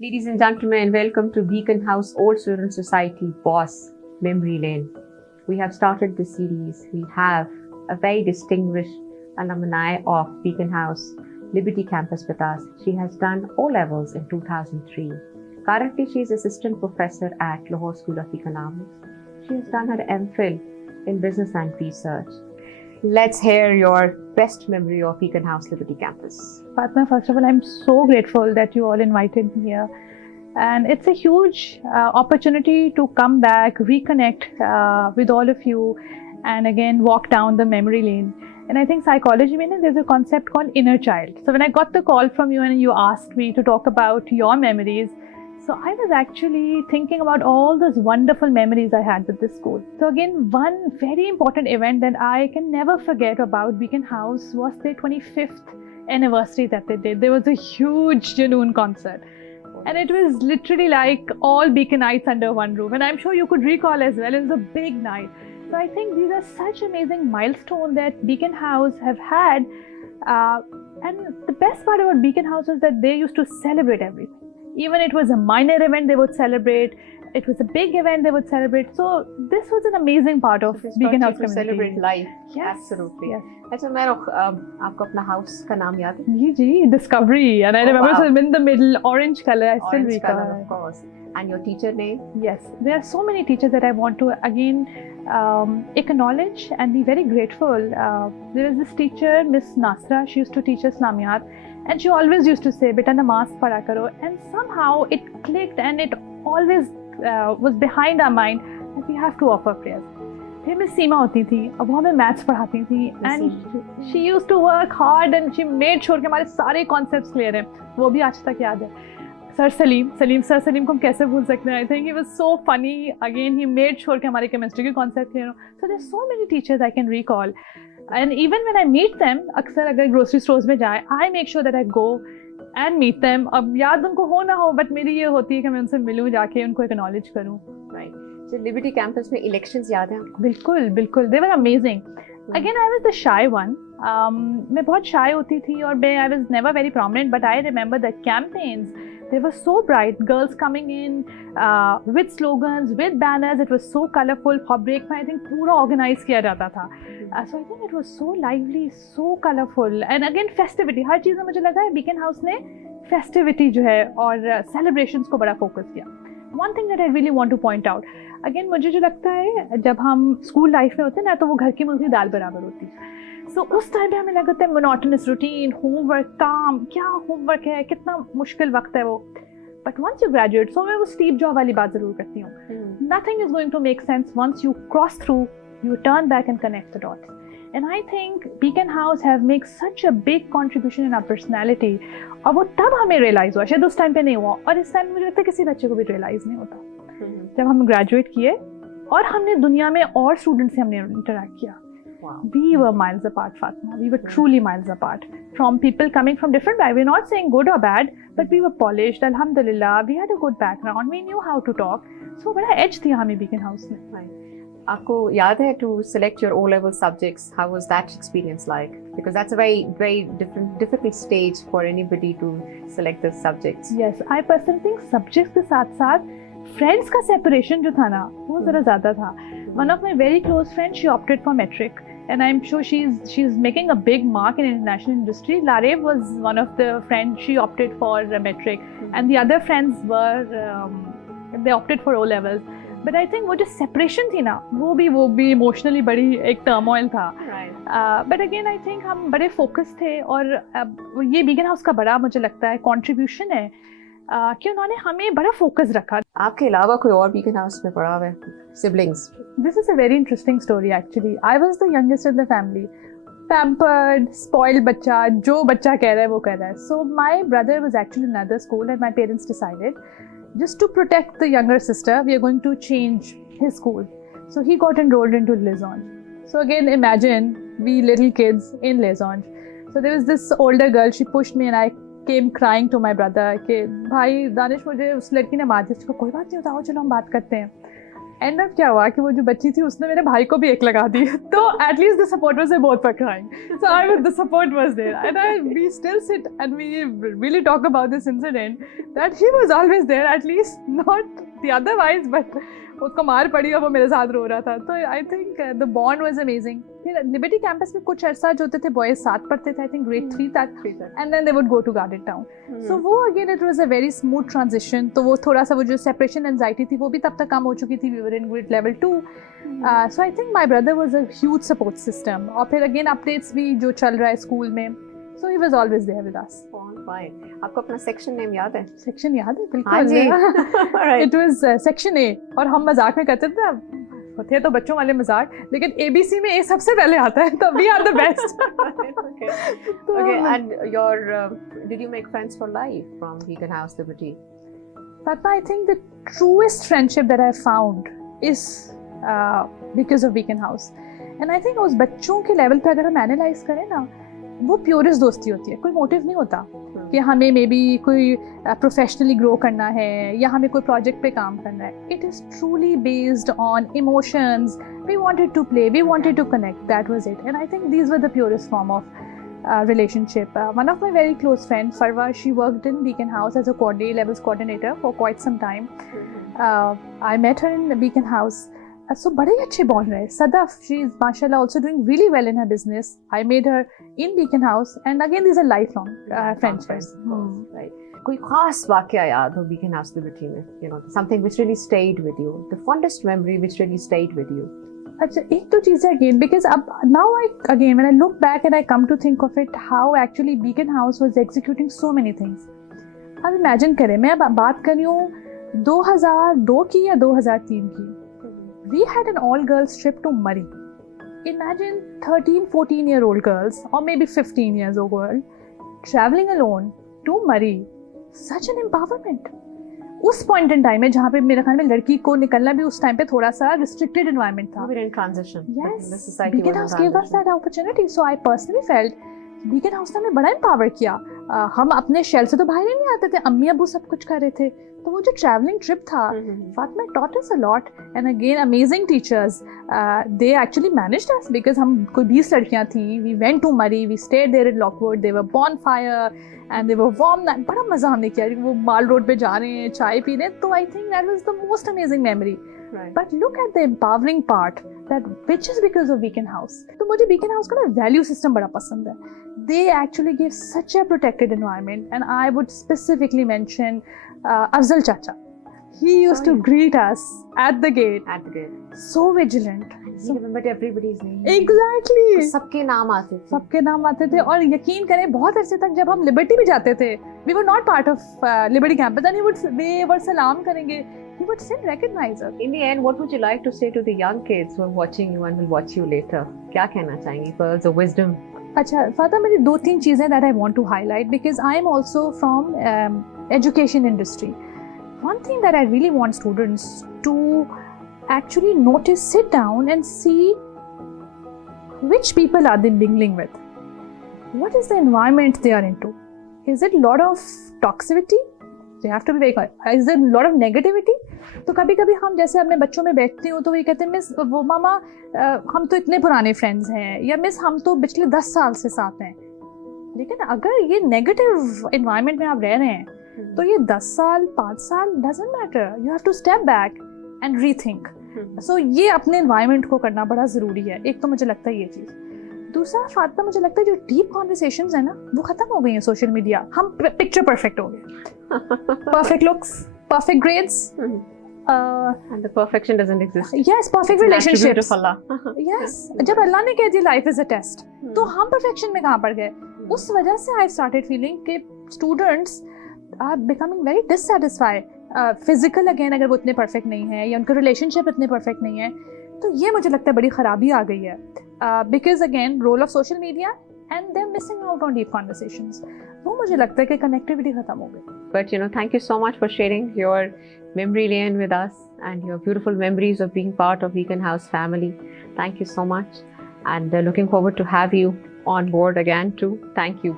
Ladies and gentlemen, welcome to Beaconhouse Old Student Society BOSS Memory Lane. We have started this series. We have a very distinguished alumni of Beaconhouse Liberty Campus with us. She has done O-levels in 2003. Currently, she is assistant professor at Lahore School of Economics. She has done her MPhil in business and research. Let's hear your best memory of Beaconhouse Liberty Campus. Fatima, first of all, I'm so grateful that you all invited me here. And it's a huge opportunity to come back, reconnect with all of you, and again, walk down the memory lane. And I think psychology, there's a concept called inner child. So when I got the call from you and you asked me to talk about your memories, so I was actually thinking about all those wonderful memories I had with this school. So again, one very important event that I can never forget about Beaconhouse was their 25th anniversary that they did. There was a huge Janoon concert. And it was literally like all Beaconites under one roof. And I'm sure you could recall as well, it was a big night. So I think these are such amazing milestones that Beaconhouse have had. And the best part about Beaconhouse was that they used to celebrate everything. Even it was a minor event, they would celebrate. It was a big event, they would celebrate. So this was an amazing part of Beaconhouse community. Celebrate life. Yes. Absolutely. Yes. अच्छा मेहरुख, आपको अपना house का नाम याद है? जी, Discovery. And I remember it was in the middle, orange color. I still Orange recall. color, of course. And your teacher name? Yes, there are so many teachers that I want to again acknowledge and be very grateful. There was this teacher, Miss Nasra. She used to teach us Islamiyat, and she always used to say, "Beta namaz padha karo." And somehow it clicked, and it always was behind our mind that we have to offer prayers. फिर miss Seema होती थी, अब वो हमें maths पढ़ाती थी, and she used to work hard and she made sure कि हमारे सारे कॉन्सेप्ट्स क्लियर हैं. वो भी आज तक याद है. सर सलीम को हम कैसे भूल सकते हैं. I think he was so funny. Again he made sure कि हमारे केमिस्ट्री के कॉन्सेप्ट क्लियर हो. So there are so many teachers I can recall, and even when I meet them, अक्सर अगर ग्रोसरी स्टोर्स में जाए, I make sure that I go and meet them. अब याद उनको हो ना हो, बट मेरी ये होती है कि मैं उनसे मिलूँ, जाके उनको एक्नॉलेज करूँ. राइट. So Liberty Campus में elections याद हैं आपको? बिल्कुल. They were amazing. Again, I was the shy one. मैं बहुत shy होती थी और I was never very prominent, but I remember the campaigns. They were so bright. Girls coming in with slogans, with banners. It was so colorful. For break में I think पूरा organize किया जाता था. So I think it was so lively, so colorful. And again, festivity. हर चीज़ में मुझे लगा है Beaconhouse ने festivity जो है और celebrations को बड़ा focus किया. One thing that I really want to point out, again मुझे जो लगता है जब हम स्कूल लाइफ में होते हैं ना, तो वो घर की मुर्गी दाल बराबर होती है. सो उस टाइम पे हमें लगता है मोनोटोनस रूटीन, होमवर्क, काम, क्या होमवर्क है, कितना मुश्किल वक्त है वो. But once you graduate, so मैं वो स्टीव जॉब वाली बात जरूर करती हूँ. Nothing is going to make sense once you cross through, you turn back and connect the dots. And I think Beaconhouse have made such a big contribution in our personality. और वो तब हमें realize हुआ, शायद उस time पे नहीं हुआ, और इस टाइम मुझे लगता है किसी बच्चे को भी realize नहीं होता. जब हम graduate किए और हमने दुनिया में और students से हमने interact किया. Wow. We were miles apart, Fatima. We were truly miles apart from people coming from different backgrounds. We're not saying good or bad, but we were polished. Alhamdulillah, we had a good background. We knew how to talk. So बड़ा edge थी हमें Beaconhouse में. आपको याद है to select your O-level subjects? How was that experience like? Because that's a very difficult stage for anybody to select the subjects. Yes, I personally think subjects के साथ-साथ friends का separation जो था ना, वो ज़रा ज़्यादा था. One of my very close friends, she opted for metric, and I'm sure she's making a big mark in international industry. Larev was one of the friends, she opted for metric, and the other friends were they opted for O-levels. But I think वो जो separation थी ना, वो भी emotionally बड़ी एक turmoil था. But again, I think हम बड़े focus थे, और ये Beaconhouse का बड़ा मुझे लगता है contribution है कि उन्होंने हमें बड़ा focus रखा. आपके अलावा कोई और Beaconhouse में पढ़ा हुआ है? Siblings? This is a very interesting story actually. I was the youngest in the family. Pampered, spoiled बच्चा, जो बच्चा कह रहा है वो कर रहा है. So my brother was actually in another school, and my parents decided, just to protect the younger sister, we are going to change his school. So he got enrolled into Lesonge. So again, imagine we little kids in Lesonge. So there was this older girl, she pushed me and I came crying to my brother कि भाई दानिश, मुझे उस लड़की ने मार दी. कोई बात नहीं होता, आओ चलो हम बात करते हैं. एंड अब क्या हुआ कि वो जो बच्ची थी उसने मेरे भाई को भी एक लगा दी, तो at least the support was there both for crying, so I the support was there and I we still sit and we really talk about this incident that he was always there, at least not the otherwise, but उसको मार पड़ी और वो मेरे साथ रो रहा था, तो I think the bond was amazing. फिर लिबर्टी कैंपस में कुछ अर्सा जो होते थे बॉयज साथ पढ़ते थे, आई थिंक ग्रेड 3 तक, and then they would go to Garden Town. So वो again it was a very smooth transition. तो वो थोड़ा सा वो जो सेपरेशन एंजाइटी थी वो भी तब तक कम हो चुकी थी. We were in grade level 2. So I think my brother was a huge support system. और फिर अगेन अपडेट्स भी जो चल रहा है स्कूल में, so he was always there with us. आपको अपना सेक्शन नेम याद है? सेक्शन याद है बिल्कुल. हाँ जी. इट वाज सेक्शन ए, और हम मजाक में करते थे, थे तो बच्चों वाले मजाक, लेकिन एबीसी में ए सबसे पहले आता है, तो we are the best. Okay, and did you make friends for life from Beaconhouse Liberty? Fatma, I think the truest friendship that I found is because of Beaconhouse. And I think उस बच्चों के level पे अगर हम analyse करें ना, वो purest दोस्ती होती है. कोई मोटिव नहीं होता कि हमें मे बी कोई प्रोफेशनली ग्रो करना है या हमें कोई प्रोजेक्ट पे काम करना है. It is truly based on emotions. We wanted to play, we wanted to connect, that was it. And I think these were the purest form of relationship. One of my very close friends, Farwa, she worked in Beaconhouse as a levels coordinator for quite some time. I met her in Beaconhouse. So बड़े अच्छे bond रहे. Sadaf, she is mashallah also doing really well in her business. I made her in Beaconhouse, and again these are lifelong friendships. Right. कोई खास वाकया याद हो Beaconhouse Liberty में? You know, something which really stayed with you. The fondest memory which really stayed with you. अच्छा, एक तो चीज़ है अगेन, बिकॉज अब now I again when I look back and I come to think of it, how actually Beaconhouse was executing so many things. अब imagine करें, मैं अब बात कर रही हूँ 2002 की या 2003 की. We had an all-girls trip to Murray. Imagine 13, 14-year-old girls, or maybe 15 years old, traveling alone to Murray. Such an empowerment. उस पॉइंट इन टाइम में जहाँ पे मेरे ख्याल में लड़की को निकलना भी उस टाइम पे थोड़ा सा रिस्ट्रिक्टेड एनवायरनमेंट था. We were in transition. Yes, Beaconhouse gave us that opportunity. So I personally felt Beaconhouse ने हमें बड़ा एम्पावर किया. हम अपने शेल से तो बाहर ही नहीं आते थे, अम्मी अबू सब कुछ कर रहे थे. तो वो जो ट्रैवलिंग ट्रिप था, Fatima taught us a lot, and again amazing teachers. They actually managed us because हम कोई 20 लड़कियाँ थी. We went to Murray, we stayed there in Lockwood. There were bonfire and they were warm. बड़ा मजा हमने किया. वो माल रोड पे जा रहे हैं, चाय पी रहे हैं. तो I think that was the most amazing memory. Right. But look at the empowering part, that which is because of Beaconhouse. तो मुझे Beaconhouse का ना value system बड़ा पसंद है. They actually give such a protected environment, and I would specifically mention Afzal Chacha. He used to greet us at the gate. At the gate. So vigilant. He remembered everybody's name. Exactly. सबके नाम आते थे. सबके नाम आते थे, और यकीन करें बहुत अरसे तक जब हम लिबर्टी भी जाते थे, we were not part of Liberty Campus, then they were सलाम करेंगे. He would still recognize us. In the end, what would you like to say to the young kids who are watching you and will watch you later? क्या कहना चाहेंगी? Pearls of wisdom. अच्छा फातिमा, मेरी 2-3 चीज़ें that I want to highlight because I am also from education industry. One thing that I really want students to actually notice, sit down and see which people are they mingling with. What is the environment they are into? Is it a lot of toxicity? You have to be very clear. Is there a lot of negativity? तो कभी कभी हम जैसे अपने बच्चों में बैठती हूँ तो वो कहते हैं मिस वो मामा हम तो इतने पुराने फ्रेंड्स हैं, या मिस हम तो पिछले 10 साल से साथ हैं. लेकिन अगर ये नेगेटिव एनवायरनमेंट में आप रह रहे हैं तो ये 10 साल 5 साल doesn't matter. You have to step back and rethink. So ये अपने एनवायरनमेंट को करना बड़ा ज़रूरी है. एक तो मुझे लगता है ये चीज़. दूसरा फातिमा, मुझे लगता है जो डीप कॉन्वर्सेशंस है ना वो खत्म हो गई हैं सोशल मीडिया. हम पिक्चर परफेक्ट हो गए, perfect looks, perfect grades, and the perfection doesn't exist. Yes, perfect relationships. Yes, जब अल्लाह ने कह दिया life is a test, तो हम perfection में कहाँ पड़ गए? उस वजह से I started feeling कि students are becoming very dissatisfied. Physical again अगर वो इतने perfect नहीं है या उनका relationship इतने perfect नहीं है, तो ये मुझे लगता है बड़ी खराबी आ गई है. Because again role of social media and they're missing out on deep conversations. वो मुझे लगता है कि connectivity खत्म हो गई. But thank you so much for sharing your memory lane with us and your beautiful memories of being part of Beaconhouse family. Thank you so much, and looking forward to have you on board again too. Thank you.